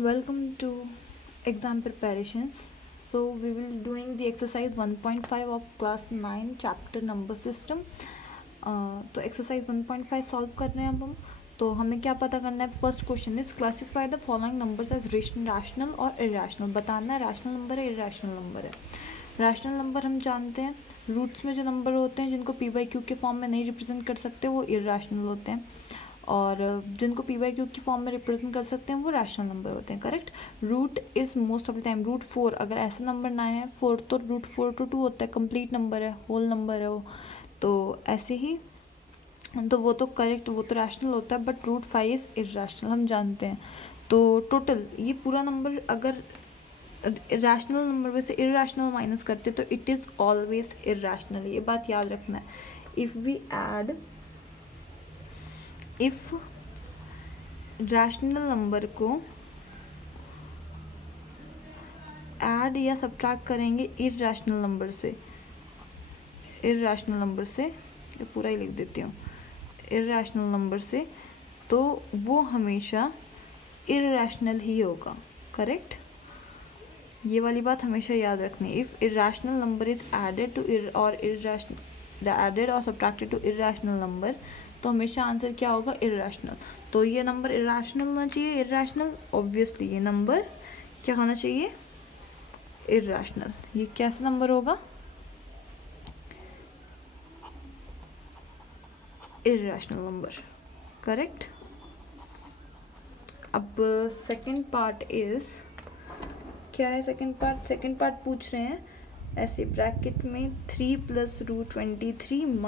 Welcome to exam preparations. So we will doing the exercise 1.5 of class 9 chapter number system. तो exercise 1.5 solve कर रहे हैं अब हम. तो हमें क्या पता करना है. First question is classify the following numbers as rational और इरेशनल. बताना है रैशनल नंबर है इरेशनल नंबर है. रैशनल नंबर हम जानते हैं रूट्स में जो नंबर होते हैं जिनको पी बाई क्यू के फॉर्म में नहीं रिप्रेजेंट कर सकते वो इरेशनल होते हैं, और जिनको पी बाई क्यू की फॉर्म में रिप्रेजेंट कर सकते हैं वो रैशनल नंबर होते हैं. Correct. Root is most of the time root 4. अगर ऐसा नंबर ना है 4 तो रूट 4 to 2 होता है, कंप्लीट नंबर है, होल नंबर है वो. तो ऐसे ही तो वो तो करेक्ट, वो तो रैशनल होता है. बट रूट 5 इज़ इरेशनल हम जानते हैं. तो टोटल ये पूरा नंबर अगर रैशनल नंबर में से इरेशनल माइनस करते तो इट इज़ ऑलवेज इरेशनल. ये बात याद रखना है. If we add if rational number को ऐड या सब्ट्रैक्ट करेंगे इरेशनल नंबर से, ये पूरा ही लिख देती हूँ, इरेशनल नंबर से, तो वो हमेशा इरेशनल ही होगा. करेक्ट. ये वाली बात हमेशा याद रखनी. If irrational number is added to added और सब्ट्रैक्टेड टू इरेशनल नंबर तो हमेशा आंसर क्या होगा इरेशनल. तो ये नंबर इरेशनल होना चाहिए. इरेशनल ऑब्वियसली ये नंबर क्या होना चाहिए इरेशनल. ये कैसा नंबर होगा इरेशनल नंबर. करेक्ट. अब सेकंड पार्ट इज क्या है. सेकंड पार्ट पूछ रहे हैं ऐसे ब्रैकेट में 3 + √23 -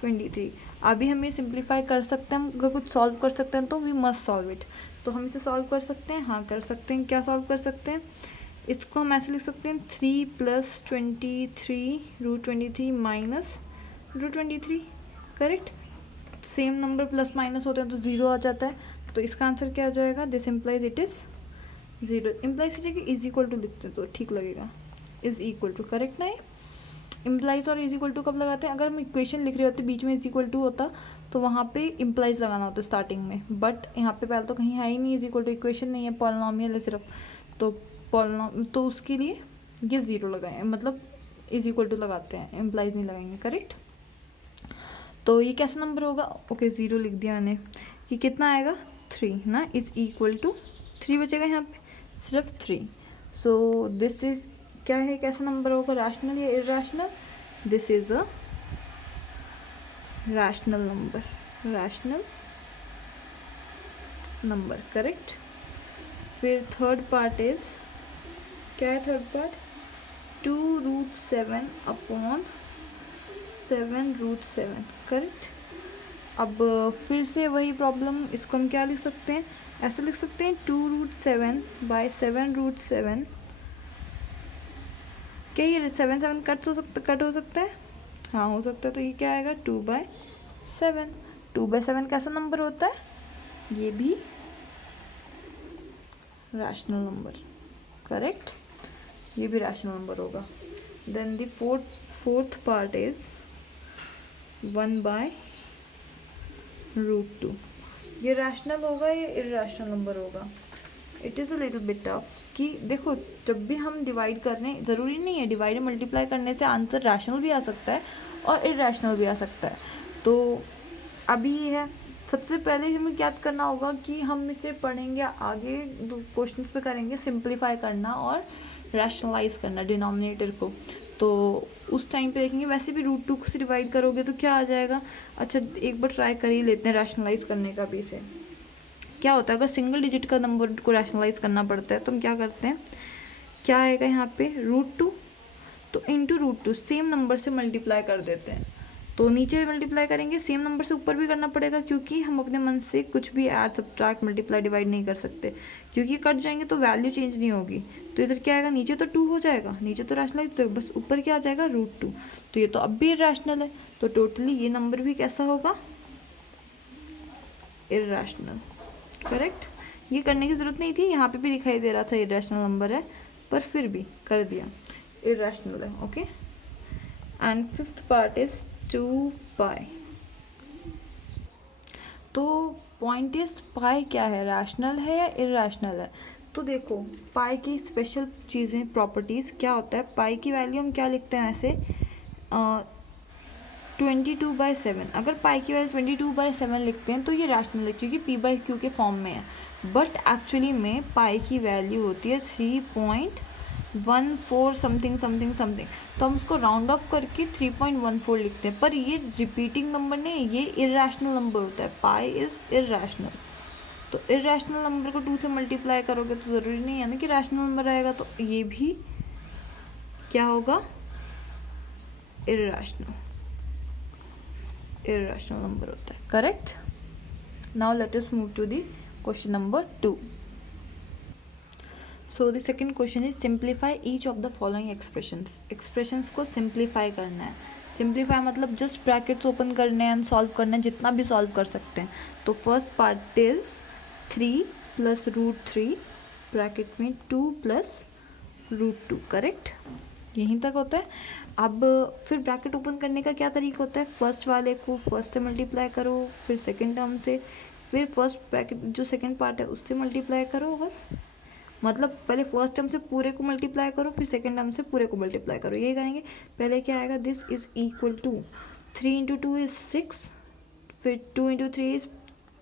23. अभी हम ये सिंप्लीफाई कर सकते हैं. अगर कुछ सॉल्व कर सकते हैं तो वी मस्ट सॉल्व इट. तो हम इसे सॉल्व कर सकते हैं. हाँ कर सकते हैं. क्या सॉल्व कर सकते हैं. इसको हम ऐसे लिख सकते हैं 3 + 23 √23 - √23. Correct. Same number plus minus होते हैं तो ज़ीरो आ जाता है. तो इसका आंसर क्या आ जाएगा. This implies it is zero. Implies की जगह इज इक्वल टू लिखते हैं तो ठीक लगेगा. Is equal to. करेक्ट ना. इम्प्लाइज और इज इक्वल टू कब लगाते हैं. अगर हम इक्वेशन लिख रहे होते बीच में इज इक्वल टू होता तो वहाँ पे इम्प्लाइज लगाना होता स्टार्टिंग में. बट यहाँ पे पहले तो कहीं है ही नहीं इज इक्वल टू. इक्वेशन नहीं है, पॉलिनॉमियल है सिर्फ. तो उसके लिए ये ज़ीरो लगाए, मतलब इज इक्वल टू लगाते हैं, इम्प्लाइज नहीं लगाएंगे. करेक्ट. तो ये कैसा नंबर होगा. ओके ज़ीरो लिख दिया मैंने. ये कितना आएगा 3 ना. इज इक्वल टू 3 बचेगा यहाँ पे सिर्फ 3. सो दिस इज क्या है, कैसा नंबर होगा रैशनल या irrational. This is a rational number. Correct. फिर थर्ड पार्ट इज क्या है. Third part 2√7 upon 7√7. करेक्ट. अब फिर से वही प्रॉब्लम. इसको हम क्या लिख सकते हैं, ऐसे लिख सकते हैं 2√7 / 7√7. क्या ये 7 कट हो सकता है. हाँ हो सकता है. तो ये क्या आएगा 2/7. 2/7 कैसा नंबर होता है. ये भी रैशनल नंबर. करेक्ट. ये भी रैशनल नंबर होगा. Then the fourth part is 1/√2. ये रैशनल होगा या इरेशनल नंबर होगा. It is a little bit tough कि देखो जब भी हम डिवाइड कर रहे हैं ज़रूरी नहीं है डिवाइड मल्टीप्लाई करने से आंसर रैशनल भी आ सकता है और इरेशनल भी आ सकता है. तो अभी ये है. सबसे पहले हमें क्या करना होगा कि हम इसे पढ़ेंगे आगे क्वेश्चंस पे करेंगे सिंप्लीफाई करना और रैशनलाइज करना डिनोमिनेटर को. तो उस टाइम पे देखेंगे. वैसे भी √2 से डिवाइड करोगे तो क्या आ जाएगा. अच्छा एक बार ट्राई कर ही लेते हैं रैशनलाइज करने का भी. इसे क्या होता है अगर सिंगल डिजिट का नंबर को रैशनलाइज करना पड़ता है तो हम क्या करते हैं. क्या आएगा यहाँ पे √2 तो इंटू √2 सेम नंबर से मल्टीप्लाई कर देते हैं. तो नीचे मल्टीप्लाई करेंगे सेम नंबर से ऊपर भी करना पड़ेगा क्योंकि हम अपने मन से कुछ भी ऐड सब्ट्रैक्ट मल्टीप्लाई डिवाइड नहीं कर सकते क्योंकि कट जाएंगे तो वैल्यू चेंज नहीं होगी. तो इधर क्या आएगा नीचे तो 2 हो जाएगा, नीचे तो रैशनलाइज तो बस ऊपर क्या आ जाएगा √2. तो ये तो अब भी इरेशनल है. तो टोटली ये नंबर भी कैसा होगा इरेशनल. करेक्ट. ये करने की ज़रूरत नहीं थी. यहाँ पे भी दिखाई दे रहा था इरेशनल नंबर है पर फिर भी कर दिया इरेशनल है. Okay. And fifth part is 2π. तो पॉइंट इज पाई क्या है, रैशनल है या इरैशनल है। तो देखो पाई की स्पेशल चीज़ें, प्रॉपर्टीज़ क्या होता है, पाई की वैल्यू हम क्या लिखते हैं ऐसे 22/7। अगर पाई की वैल्यू 22/7 लिखते हैं तो ये रैशनल है क्योंकि p/q के फॉर्म में है। बट एक्चुअली में पाई की वैल्यू होती है 3.14 समथिंग समथिंग समथिंग, तो हम उसको राउंड ऑफ करके 3.14 लिखते हैं। पर ये रिपीटिंग नंबर नहीं है, ये इरैशनल नंबर होता है, पाई इज इरैशनल। तो इरैशनल नंबर को 2 से मल्टीप्लाई करोगे तो ज़रूरी नहीं है ना कि रैशनल नंबर आएगा, तो ये भी क्या होगा, इरैशनल नंबर होता है। Correct. Now let us move to the question number 2. So the second question is simplify each of the following expressions को सिंप्लीफाई करना है। सिंप्लीफाई मतलब जस्ट ब्रैकेट्स ओपन करने हैं एंड सॉल्व करना है, जितना भी सॉल्व कर सकते हैं। तो फर्स्ट पार्ट इज 3 + √3 ब्रैकेट में 2 + √2, करेक्ट, यहीं तक होता है। अब फिर ब्रैकेट ओपन करने का क्या तरीका होता है, फर्स्ट वाले को फर्स्ट से मल्टीप्लाई करो, फिर सेकंड टर्म से, फिर फर्स्ट ब्रैकेट जो सेकंड पार्ट है उससे मल्टीप्लाई करो, और मतलब पहले फर्स्ट टर्म से पूरे को मल्टीप्लाई करो, फिर सेकंड टर्म से पूरे को मल्टीप्लाई करो, यही करेंगे। पहले क्या आएगा, this is equal to 3 × 2 is 6, फिर 2 × 3 इज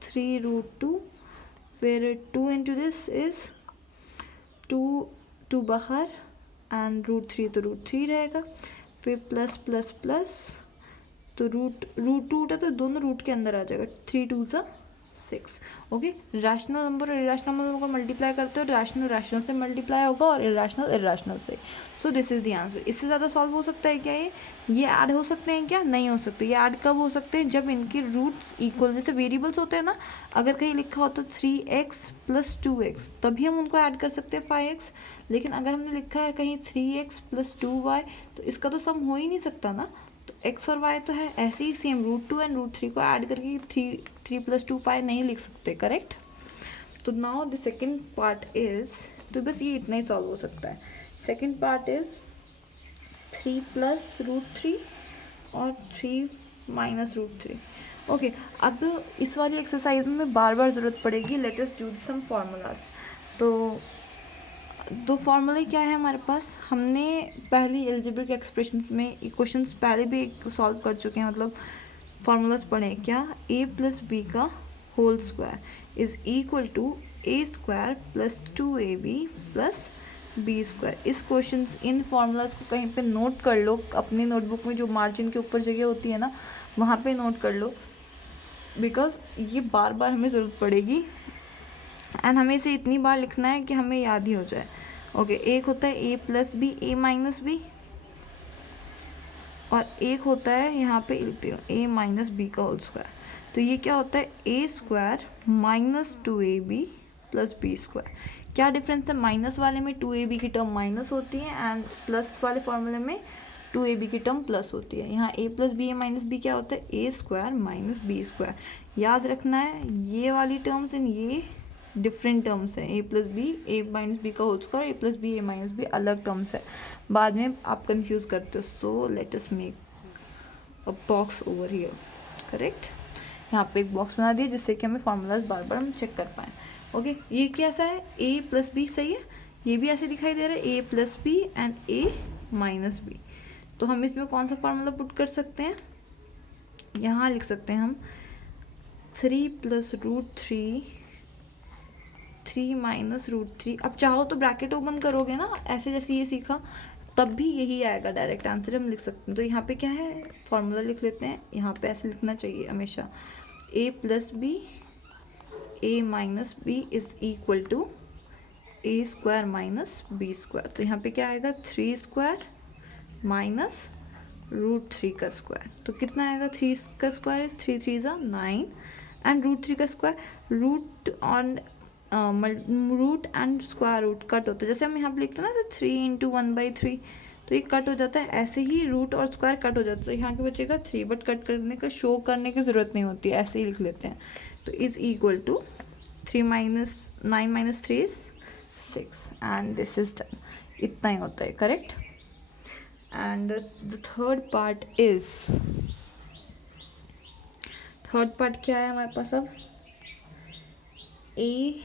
3√2, फिर 2 × दिस इज 2 बाहर एंड √3 तो √3 रहेगा, फिर प्लस प्लस प्लस, तो रूट है तो दोनों रूट के अंदर आ जाएगा, 3 × 2 = 6। ओके, रैशनल नंबर और इरैशनल नंबर को मल्टीप्लाई करते हो, रैशनल से मल्टीप्लाई होगा और इरैशनल से। So this is the answer. इससे ज़्यादा सॉल्व हो सकता है क्या, ये ऐड हो सकते हैं क्या, नहीं हो सकते। ये ऐड कब हो सकते हैं, जब इनके रूट्स इक्वल, जैसे वेरिएबल्स होते हैं ना, अगर कहीं लिखा होता 3x + 2x तभी हम उनको ऐड कर सकते हैं 5x, लेकिन अगर हमने लिखा है कहीं 3x + 2y तो इसका तो सम हो ही नहीं सकता ना। तो x और y तो है ऐसे ही सेम, √2 एंड √3 को ऐड करके 3 + 2 5 नहीं लिख सकते, करेक्ट। तो now the second part is, तो बस ये इतना ही सॉल्व हो सकता है। सेकंड पार्ट इज 3 + √3 और 3 - √3। ओके, अब इस वाली एक्सरसाइज में बार बार ज़रूरत पड़ेगी, let us do some formulas. तो दो फार्मूले क्या है हमारे पास, हमने पहली एल्जेब्रिक एक्सप्रेशंस में इक्वेशंस पहले भी सॉल्व कर चुके हैं, मतलब फार्मूलाज पढ़े क्या, a + b का whole square is equal to a² + 2ab + b²। इस क्वेश्चन, इन फार्मूलाज को कहीं पे नोट कर लो, अपनी नोटबुक में जो मार्जिन के ऊपर जगह होती है ना, वहाँ पे नोट कर लो, बिकॉज ये बार बार हमें ज़रूरत पड़ेगी एंड हमें इसे इतनी बार लिखना है कि हमें याद ही हो जाए। ओके, एक होता है a + b, a - b, और एक होता है यहाँ पे लिखती हूँ a - b का होल स्क्वायर। तो ये क्या होता है, a² - 2ab + b²। क्या डिफरेंस है, माइनस वाले में 2ab की टर्म माइनस होती है एंड प्लस वाले फॉर्मूले में 2ab की टर्म प्लस होती है। यहाँ a + b, a - b क्या होता है, a² - b²। याद रखना है ये वाली टर्म्स एंड ये डिफरेंट टर्म्स हैं, a + b, a - b का whole square, a + b, a - b अलग टर्म्स है, बाद में आप कंफ्यूज करते हो। So let us make a box over here, correct. यहाँ पे एक बॉक्स बना दिया जिससे कि हमें फार्मूलाज बार बार हम चेक कर पाएँ। ओके, ये कैसा है, a + b, सही है, ये भी ऐसे दिखाई दे रहा है, a + b and a - b। तो हम इसमें कौन सा फार्मूला पुट कर सकते हैं, यहाँ लिख सकते हैं हम 3 + √3 3 - √3। अब चाहो तो ब्रैकेट ओपन करोगे ना, ऐसे जैसे ये सीखा, तब भी यही आएगा, डायरेक्ट आंसर हम लिख सकते हैं। तो यहाँ पे क्या है, फॉर्मूला लिख लेते हैं, यहाँ पे ऐसे लिखना चाहिए हमेशा, a + b, a - b is equal to a² - b²। तो यहाँ पे क्या आएगा, 3² - √3 का स्क्वायर। तो कितना आएगा, 3 का स्क्वायर इज 3 × 3 = 9 एंड √3 का square, root and square root cut होता है, जैसे हम यहाँ पे लिखते हैं ना 3 × 1/3, तो ये कट हो जाता है, ऐसे ही रूट और स्क्वायर कट हो जाता है, तो यहाँ के बचेगा 3, बट कट करने का शो करने की ज़रूरत नहीं होती है, ऐसे ही लिख लेते हैं। तो is equal to 9 - 3 is 6 and this is done. इतना ही होता है, correct. And the third part क्या है हमारे पास अब, ए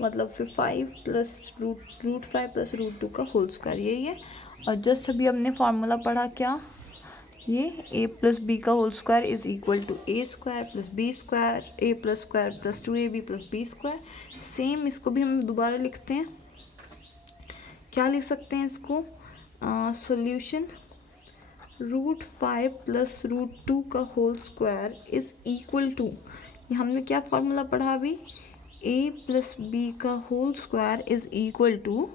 मतलब फिर 5 प्लस रूट 5 प्लस रूट 2 का होल स्क्वायर, यही है। और जस्ट अभी हमने फार्मूला पढ़ा क्या, ये a प्लस बी का whole square is equal to A square plus B square, A plus square plus 2ab plus B square. Same इसको भी हम दोबारा लिखते हैं, क्या लिख सकते हैं इसको, सॉल्यूशन रूट 5 प्लस रूट 2 का whole square is equal to, हमने क्या फॉर्मूला पढ़ा अभी, a प्लस बी का whole square is equal to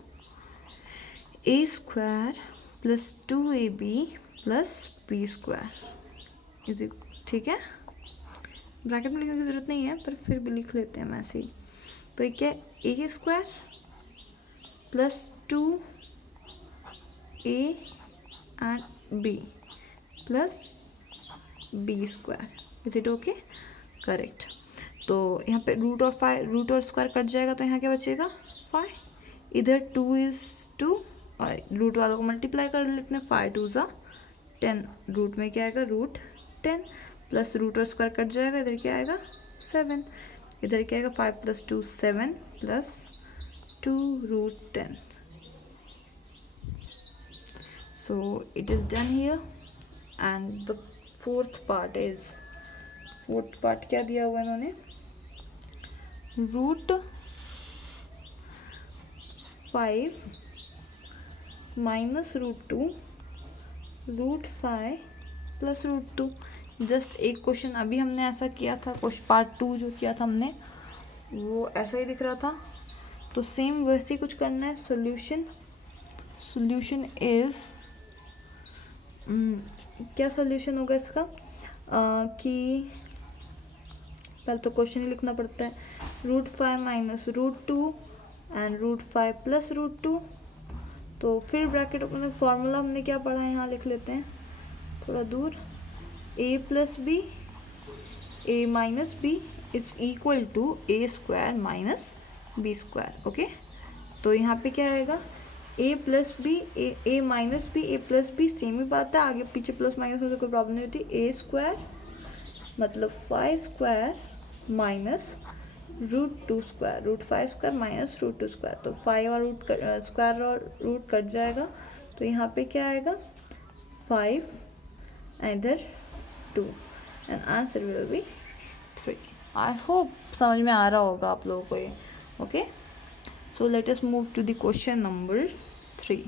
A square plus 2ab plus B square is, ठीक है। ब्रैकेट में लिखने की ज़रूरत नहीं है पर फिर भी लिख लेते हैं ऐसे ही। तो ये क्या, a square plus 2a and b plus B square, is it okay, correct. तो यहाँ पे रूट और स्क्वायर कट जाएगा तो यहाँ क्या बचेगा 5, इधर 2 इज 2 और रूट वालों को मल्टीप्लाई कर लेते हैं, 5 2 ज़ा 10, रूट में क्या आएगा रूट 10 प्लस रूट और स्क्वायर कट जाएगा, इधर क्या आएगा 7, इधर क्या आएगा 5 plus 2 7 plus 2 root 10। So it is done here and the fourth part क्या दिया हुआ इन्होंने, root 5 minus root 2 root 5 plus root 2। Just एक क्वेश्चन अभी हमने ऐसा किया था, क्वेश्चन पार्ट 2 जो किया था हमने वो ऐसा ही दिख रहा था, तो सेम वैसे ही कुछ करना है। सॉल्यूशन इज क्या सॉल्यूशन होगा इसका, कि पहले तो क्वेश्चन ही लिखना पड़ता है, root 5 minus root 2 and root 5 plus root 2। तो फिर ब्रैकेट अपने फॉर्मूला हमने क्या पढ़ा है यहाँ लिख लेते हैं थोड़ा दूर, a plus b a minus b is equal to A square minus b square, okay. तो यहाँ पे क्या आएगा, a plus b a minus b a plus b, same ही बात है, आगे पीछे प्लस माइनस में तो कोई प्रॉब्लम नहीं होती, ए स्क्वायर मतलब 5 square minus root 2 square, root 5 square minus root 2 square, तो 5 और स्क्वायर और रूट कट जाएगा, तो यहाँ पे क्या आएगा 5 इधर 2 and answer will be 3। I hope समझ में आ रहा होगा आप लोगों को ये, okay. So let us move to the question number 3।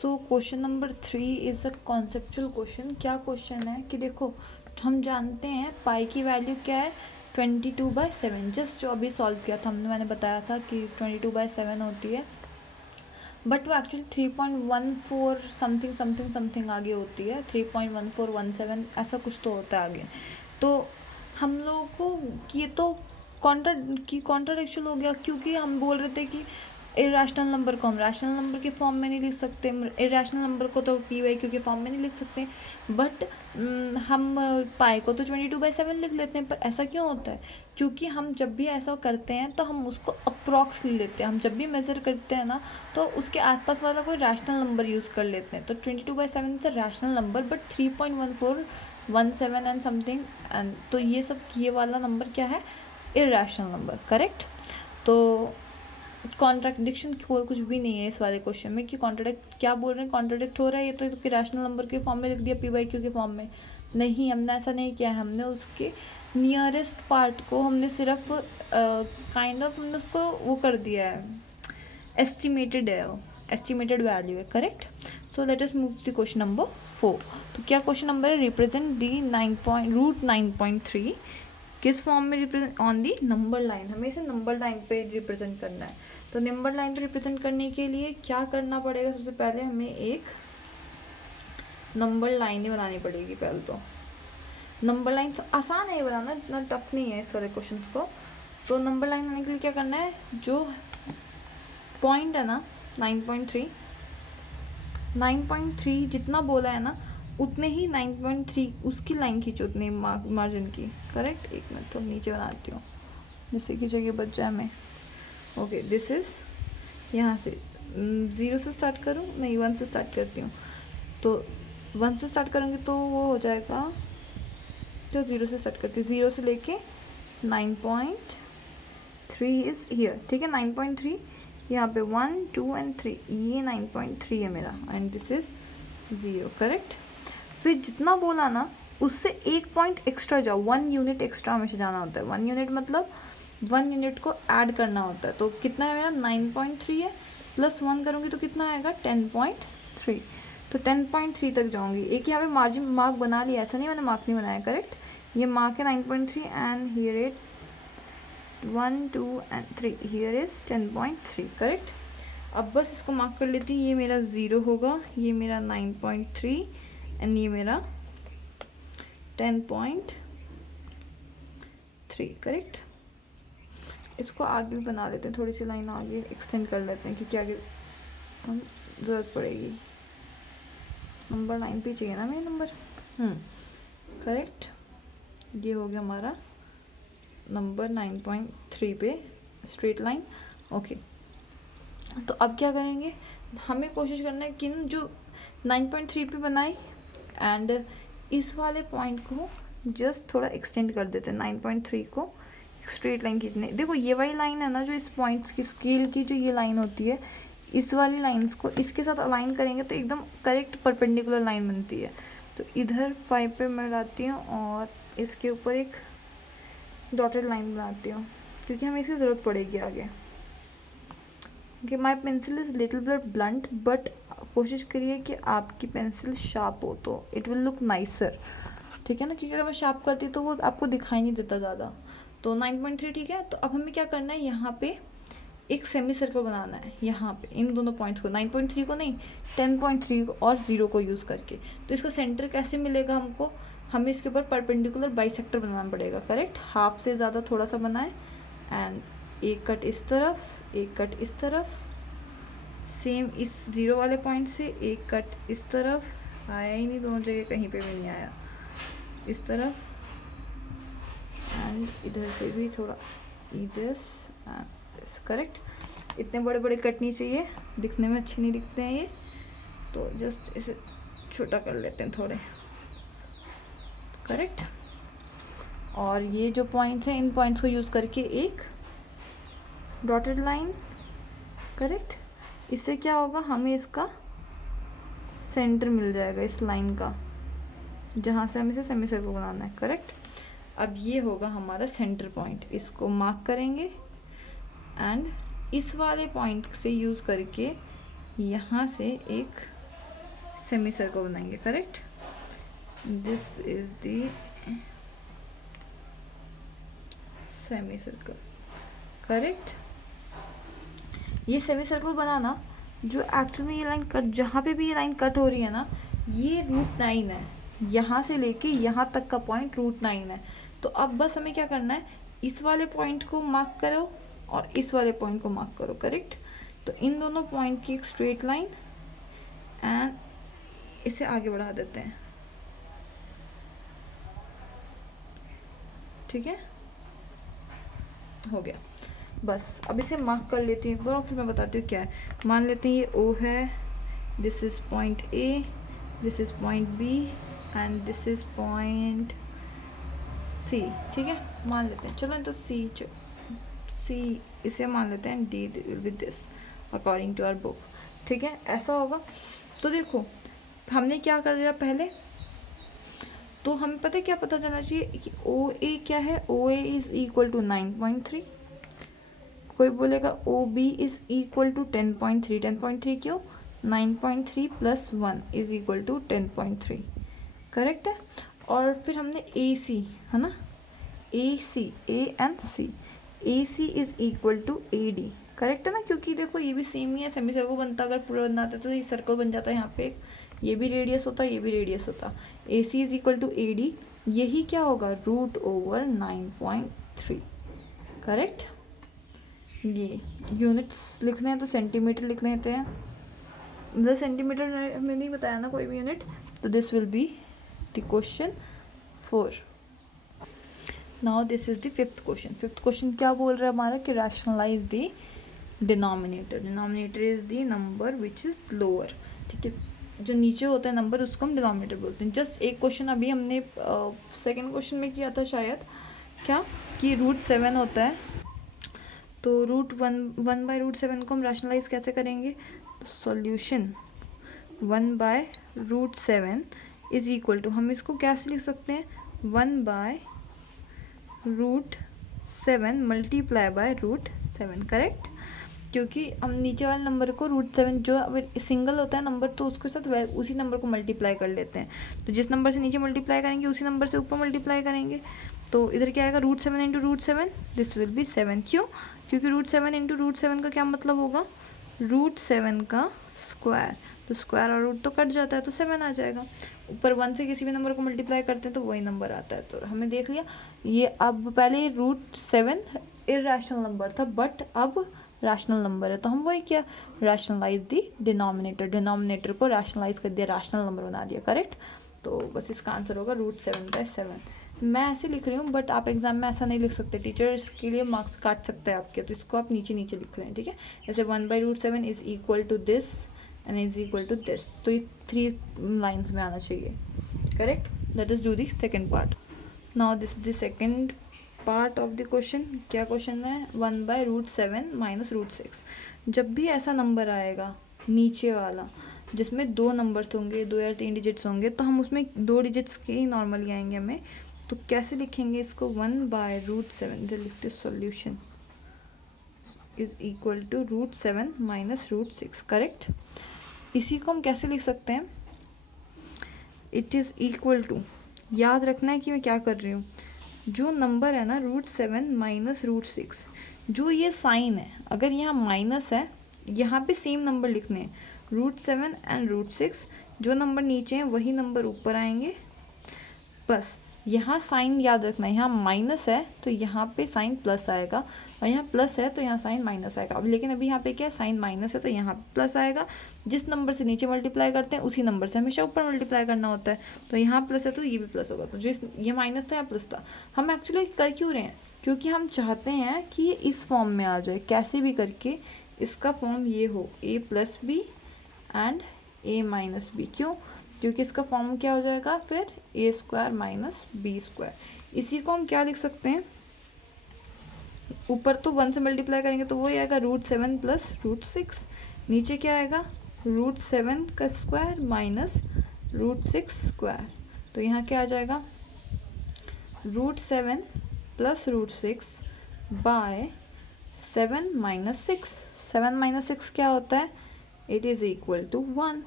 So question number 3 is a conceptual question. क्या क्वेश्चन है कि देखो हम जानते हैं पाई की वैल्यू क्या है 22/7, जस्ट जो अभी सॉल्व किया था हमने, मैंने बताया था कि 22/7 होती है, बट वो एक्चुअली 3.14 समथिंग आगे होती है, 3.1417 ऐसा कुछ तो होता है आगे। तो हम लोगों को ये तो कॉन्ट्राडिक्शन हो गया, क्योंकि हम बोल रहे थे कि इरेशनल नंबर को हम रैशनल नंबर के फॉर्म में नहीं लिख सकते, इरेशनल नंबर को तो p/q के फॉर्म में नहीं लिख सकते, बट हम पाई को तो 22/7 लिख लेते हैं। पर ऐसा क्यों होता है, क्योंकि हम जब भी ऐसा करते हैं तो हम उसको अप्रॉक्स ले लेते हैं, हम जब भी मेज़र करते हैं ना तो उसके आसपास वाला कोई रैशनल नंबर यूज़ कर लेते हैं। तो 22/7 is a rational number, but 3.1417 and something, and तो ये वाला नंबर क्या है, इरेशनल नंबर, करेक्ट। तो कॉन्ट्राडिक्शन कुछ भी नहीं है इस वाले क्वेश्चन में कि क्या बोल रहे हैं, कॉन्ट्राडिक्ट हो रहा है, ये तो रैशनल नंबर के फॉर्म में लिख दिया p/q के फॉर्म में, नहीं, हमने ऐसा नहीं किया है, हमने उसके नियरेस्ट पार्ट को हमने सिर्फ काइंड ऑफ हमने उसको वो कर दिया है, एस्टिमेटेड है, एस्टिमेटेड वैल्यू है, correct. So let us move to question number 4। तो क्या क्वेश्चन नंबर है, रिप्रेजेंट दी रूट 9.3 किस फॉर्म में represent, on the number line, हमें इसे नंबर लाइन पे रिप्रेजेंट करना है। तो नंबर लाइन पे रिप्रेजेंट करने के लिए क्या करना पड़ेगा, सबसे पहले हमें एक नंबर लाइन ही बनानी पड़ेगी। पहले तो नंबर लाइन तो आसान है ये बनाना, इतना टफ नहीं है इस वाले क्वेश्चन को। तो नंबर लाइन बनाने के लिए क्या करना है, जो पॉइंट है ना 9.3 जितना बोला है ना उतने ही 9.3 उसकी लाइन खींचो, उतने मार्जिन की, करेक्ट। एक मिनट तो नीचे बनाती हूँ जिससे कि जगह बच जाए हमें। ओके, दिस इज़ यहाँ से 0 से स्टार्ट करूँ, नहीं 1 से स्टार्ट करती हूँ। तो 1 से स्टार्ट करूँगी तो वो हो जाएगा, जो 0 से स्टार्ट करती हूँ, 0 से लेके 9.3 इज़ हियर, ठीक है। 9.3 यहाँ पे 1 2 एंड 3, ये 9.3 है मेरा, एंड दिस इज़ 0, करेक्ट। फिर जितना बोला ना उससे 1 पॉइंट एक्स्ट्रा जाओ, 1 यूनिट एक्स्ट्रा हमेशा जाना होता है। 1 यूनिट मतलब 1 यूनिट को ऐड करना होता है। तो कितना है मेरा 9.3 है, प्लस 1 करूँगी तो कितना आएगा 10.3, तो 10.3 तक जाऊँगी। एक यहाँ पे मार्जिन मार्क बना लिया, ऐसा नहीं मैंने मार्क नहीं बनाया, करेक्ट। ये मार्क है 9.3 and here it 1 2 and 3, here is 10.3, correct. अब बस इसको मार्क कर लेती हूँ, ये मेरा 0 होगा, ये मेरा 9.3 एंड ये मेरा 10.3, करेक्ट। इसको आगे भी बना लेते हैं, थोड़ी सी लाइन आगे एक्सटेंड कर लेते हैं क्योंकि आगे हम ज़रूरत पड़ेगी। नंबर 9 पे चाहिए ना मेरा नंबर, करेक्ट। ये हो गया हमारा नंबर 9.3 पे स्ट्रेट लाइन, ओके। तो अब क्या करेंगे, हमें कोशिश करना है कि जो 9.3 पे बनाए एंड इस वाले पॉइंट को जस्ट थोड़ा एक्सटेंड कर देते हैं। 9.3 को स्ट्रेट लाइन खींचने, देखो ये वाली लाइन है ना जो इस पॉइंट्स की स्केल की जो ये लाइन होती है, इस वाली लाइंस को इसके साथ अलाइन करेंगे तो एकदम करेक्ट परपेंडिकुलर लाइन बनती है। तो इधर 5 पे मैं लाती हूँ और इसके ऊपर एक डॉटेड लाइन बनाती हूँ क्योंकि हमें इसकी ज़रूरत पड़ेगी आगे। कि माई pencil is little bit blunt, but कोशिश करिए कि आपकी पेंसिल शार्प हो तो इट विल लुक नाइसर, ठीक है ना, क्योंकि अगर मैं शार्प करती तो वो आपको दिखाई नहीं देता ज़्यादा। तो 9.3 ठीक है। तो अब हमें क्या करना है, यहाँ पे एक सेमी सर्कल बनाना है, यहाँ पे इन दोनों पॉइंट्स को, 9.3 को नहीं 10.3 को और 0 को यूज़ करके। तो इसका सेंटर कैसे मिलेगा हमको, हमें इसके ऊपर परपेंडिकुलर बाइसेक्टर बनाना पड़ेगा, करेक्ट। हाफ से ज़्यादा थोड़ा सा बनाए एंड एक कट इस तरफ, एक कट इस तरफ, सेम इस 0 वाले पॉइंट से एक कट इस तरफ, आया ही नहीं दोनों जगह, कहीं पे भी नहीं आया, इस तरफ एंड इधर से भी थोड़ा, दिस एंड दिस, करेक्ट। इतने बड़े बड़े कट नहीं चाहिए, दिखने में अच्छे नहीं दिखते हैं ये, तो जस्ट इसे छोटा कर लेते हैं थोड़े, करेक्ट। और ये जो पॉइंट्स हैं इन पॉइंट्स को यूज़ करके एक डॉटेड लाइन, करेक्ट। इससे क्या होगा, हमें इसका सेंटर मिल जाएगा इस लाइन का, जहाँ से हमें इसे सेमी सर्कल बनाना है, करेक्ट। अब ये होगा हमारा सेंटर पॉइंट, इसको मार्क करेंगे एंड इस वाले पॉइंट से यूज़ करके यहाँ से एक सेमी सर्कल बनाएंगे, correct. This is the semi circle, correct. ये सेमी सर्कल बनाना जो एक्चुअल में ये लाइन कट, जहाँ पे भी ये लाइन कट हो रही है ना, ये √9 है, यहाँ से लेके यहाँ तक का पॉइंट √9 है। तो अब बस हमें क्या करना है, इस वाले पॉइंट को मार्क करो और इस वाले पॉइंट को मार्क करो, करेक्ट। तो इन दोनों पॉइंट की एक स्ट्रेट लाइन एंड इसे आगे बढ़ा देते हैं, ठीक है, हो गया। बस अब इसे मार्क कर लेती हूँ एक बार और फिर मैं बताती हूँ क्या है। मान लेते हैं ये O है, this is point A, this is point B and this is point C, ठीक है। मान लेते हैं, चलो तो C इसे मान लेते हैं, D will be this according to our book, ठीक है, ऐसा होगा। तो देखो हमने क्या कर लिया पहले, तो हमें पता है क्या पता चलना चाहिए कि OA क्या है, OA इज़ इक्वल टू 9.3, कोई बोलेगा OB इज़ इक्वल टू 10.3, 10.3 क्यों, 9.3 प्लस 1 इज़ इक्वल टू 10.3, करेक्ट है। और फिर हमने AC है ना, AC A and C, AC is equal to AD, correct है ना, क्योंकि देखो ये भी सेम ही है, सेमी सर्कल बनता, अगर पूरा बनाता तो ये सर्कल बन जाता है, यहाँ पे ये भी रेडियस होता, ये भी रेडियस होता। AC is equal to AD, यही क्या होगा √9.3, करेक्ट। ये यूनिट्स लिखने हैं तो सेंटीमीटर लिख लेते हैं, मतलब सेंटीमीटर हमें नहीं बताया ना कोई भी यूनिट, तो this will be the question 4। Now this is the fifth question. Fifth question क्या बोल रहा है हमारा कि rationalise the denominator, denominator is the number which is lower, ठीक है, जो नीचे होता है नंबर उसको हम डिनोमिनेटर बोलते हैं। जस्ट एक क्वेश्चन अभी हमने सेकंड क्वेश्चन में किया था शायद, क्या कि √7 होता है, तो √1/√7 को हम रैशनलाइज कैसे करेंगे? सॉल्यूशन 1/√7 इज इक्वल टू, हम इसको कैसे लिख सकते हैं? 1/√7 मल्टीप्लाई बाय √7, करेक्ट। क्योंकि हम नीचे वाले नंबर को √7, जो अगर सिंगल होता है नंबर तो उसके साथ उसी नंबर को मल्टीप्लाई कर लेते हैं, तो जिस नंबर से नीचे मल्टीप्लाई करेंगे उसी नंबर से ऊपर मल्टीप्लाई करेंगे। तो इधर क्या आएगा? √7 इंटू √7, दिस विल बी 7। क्यों? क्योंकि √7 इंटू √7 का क्या मतलब होगा? √7 का स्क्वायर, तो स्क्वायर और रूट तो कट जाता है तो 7 आ जाएगा। ऊपर 1 से किसी भी नंबर को मल्टीप्लाई करते हैं तो वही नंबर आता है। तो हमने देख लिया ये। अब पहले √7 इर्रेशनल नंबर था, बट अब रैशनल नंबर है, तो हम वही किया, रैशनलाइज दी डिनोमिनेटर को रैशनलाइज कर दिया, रैशनल नंबर बना दिया, करेक्ट। तो बस इसका आंसर होगा √7/7। मैं ऐसे लिख रही हूँ, बट आप एग्जाम में ऐसा नहीं लिख सकते, टीचर इसके लिए मार्क्स काट सकता है आपके, तो इसको आप नीचे नीचे लिख रहे हैं, ठीक है। जैसे 1/√7 is equal to this and is equal to this, तो ये 3 लाइन्स में आना चाहिए, correct. Let us do the second part. Now this is the second part of the question. क्या क्वेश्चन है? 1/√7 माइनस √6। जब भी ऐसा नंबर आएगा नीचे वाला जिसमें 2 नंबर्स होंगे, 2 या 3 डिजिट्स होंगे, तो हम उसमें 2 डिजिट्स के ही नॉर्मली आएंगे हमें, तो कैसे लिखेंगे इसको? 1/√7 जो लिखते solution is equal to √7 minus √6, correct. इसी को हम कैसे लिख सकते हैं? इट इज़ इक्वल टू, याद रखना है कि मैं क्या कर रही हूँ, जो नंबर है ना √7 माइनस √6, जो ये साइन है, अगर यहाँ माइनस है, यहाँ पे सेम नंबर लिखने हैं, √7 एंड √6, जो नंबर नीचे हैं वही नंबर ऊपर आएंगे। बस यहाँ साइन याद रखना है, यहाँ माइनस है तो यहाँ पे साइन प्लस आएगा, और यहाँ प्लस है तो यहाँ साइन माइनस आएगा। अब लेकिन अभी यहाँ पे क्या है? साइन माइनस है तो यहाँ प्लस आएगा। जिस नंबर से नीचे मल्टीप्लाई करते हैं उसी नंबर से हमेशा ऊपर मल्टीप्लाई करना होता है, तो यहाँ प्लस है तो ये भी प्लस होगा। तो जिस ये माइनस था या प्लस था, हम एक्चुअली कर क्यों रहे हैं? क्योंकि हम चाहते हैं कि ये इस फॉर्म में आ जाए, कैसे भी करके इसका फॉर्म ये हो, a+b एंड a-b। क्यों? क्योंकि इसका फॉर्म क्या हो जाएगा फिर? a² minus b²। इसी को हम क्या लिख सकते हैं? ऊपर तो 1 से मल्टीप्लाई करेंगे तो वही आएगा √7 प्लस √6। नीचे क्या आएगा? √7 का स्क्वायर माइनस √6 स्क्वायर। तो यहाँ क्या आ जाएगा? √7 प्लस √6 बाय 7 माइनस 6। 7 माइनस 6 क्या होता है? It is equal to 1।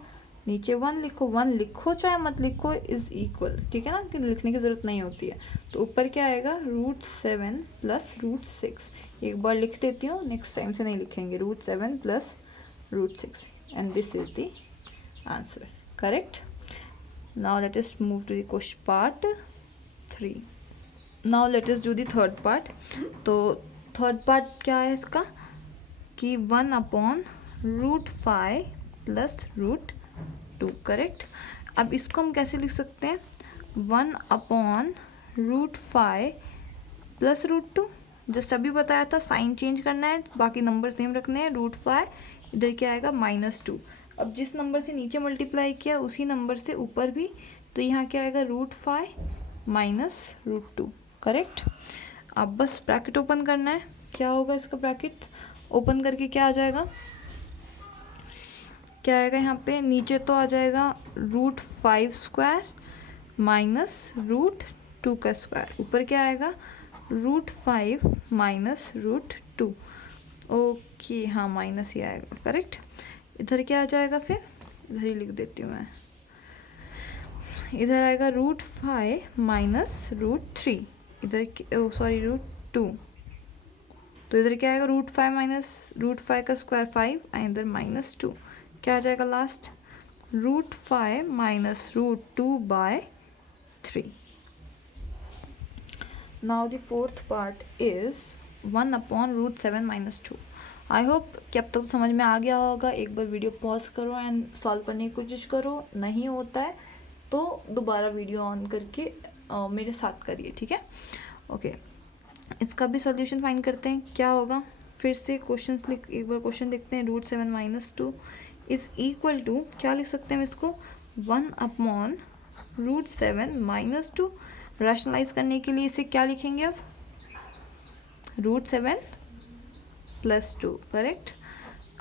नीचे 1 लिखो, 1 लिखो चाहे मत लिखो, इज इक्वल, ठीक है ना, कि लिखने की ज़रूरत नहीं होती है। तो ऊपर क्या आएगा? √7 प्लस √6। एक बार लिख देती हूँ, नेक्स्ट टाइम से नहीं लिखेंगे। √7 plus √6 and this is the answer, correct. Now let us move to the question part 3। Now let us do the third part. तो थर्ड पार्ट क्या है इसका? कि 1/√5 प्लस √2, करेक्ट। अब इसको हम कैसे लिख सकते हैं? 1/√5 प्लस √2। जस्ट अभी बताया था, साइन चेंज करना है, बाकी नंबर सेम रखने हैं। √5 इधर क्या आएगा? -2। अब जिस नंबर से नीचे मल्टीप्लाई किया उसी नंबर से ऊपर भी, तो यहाँ क्या आएगा? √5 माइनस √2, करेक्ट। अब बस ब्रैकेट ओपन करना है। क्या होगा इसका ब्रैकेट ओपन करके? क्या आ जाएगा? क्या आएगा यहाँ पे? नीचे तो आ जाएगा √5² माइनस √2 का स्क्वायर। ऊपर क्या आएगा? √5 माइनस √2। ओके, हाँ माइनस ही आएगा, करेक्ट। इधर क्या आ जाएगा फिर? इधर ही लिख देती हूँ मैं। इधर आएगा √5 माइनस √3। इधर सॉरी √2। तो इधर क्या आएगा? √5 माइनस √5 का स्क्वायर 5 एंड इधर -2। क्या आ जाएगा last? √5 minus √2/3। Now the fourth part is 1/√7 minus 2। I hope कि अब तक समझ में आ गया होगा। एक बार वीडियो पॉज करो एंड सॉल्व करने की कोशिश करो। नहीं होता है तो दोबारा वीडियो ऑन करके मेरे साथ करिए, ठीक है। ओके, इसका भी सॉल्यूशन फाइंड करते हैं। क्या होगा? फिर से क्वेश्चन एक बार क्वेश्चन देखते हैं। √7 माइनस 2 इज इक्वल टू, क्या लिख सकते हैं हम इसको? 1/√7 माइनस 2। रैशनलाइज करने के लिए इसे क्या लिखेंगे अब? √7 + 2, करेक्ट।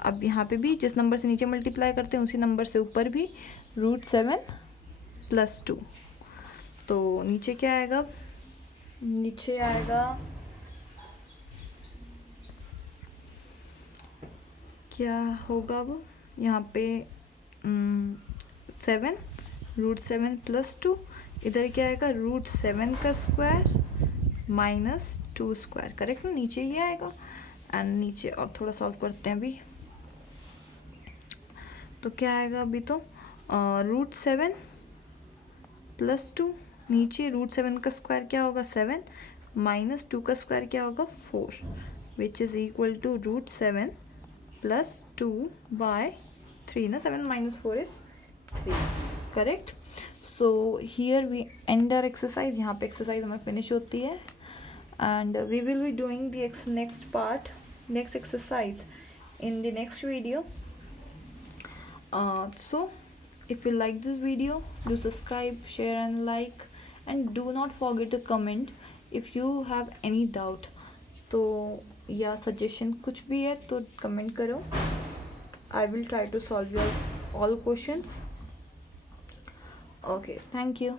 अब यहाँ पे भी जिस नंबर से नीचे मल्टीप्लाई करते हैं उसी नंबर से ऊपर भी √7 + 2। तो नीचे क्या आएगा, नीचे आएगा क्या होगा अब यहाँ पे 7, √7 + 2, इधर क्या आएगा √7 का स्क्वायर -2 स्क्वायर, करेक्ट ना, नीचे ये आएगा। एंड नीचे और थोड़ा सॉल्व करते हैं अभी, तो क्या आएगा अभी, तो √7 + 2, नीचे √7 का स्क्वायर क्या होगा 7, -2 का स्क्वायर क्या होगा 4, विच इज़ इक्वल टू √7 + 2/3 ना, 7 - 4 is 3, करेक्ट। So here we end our exercise, यहाँ पे एक्सरसाइज हमें फिनिश होती है। And we will be doing the next part, next exercise in the next video. So if you like this video, do subscribe, share and like, and do not forget to comment if you have any doubt, तो या suggestion कुछ भी है तो comment करो, I will try to solve your all questions. Okay, thank you.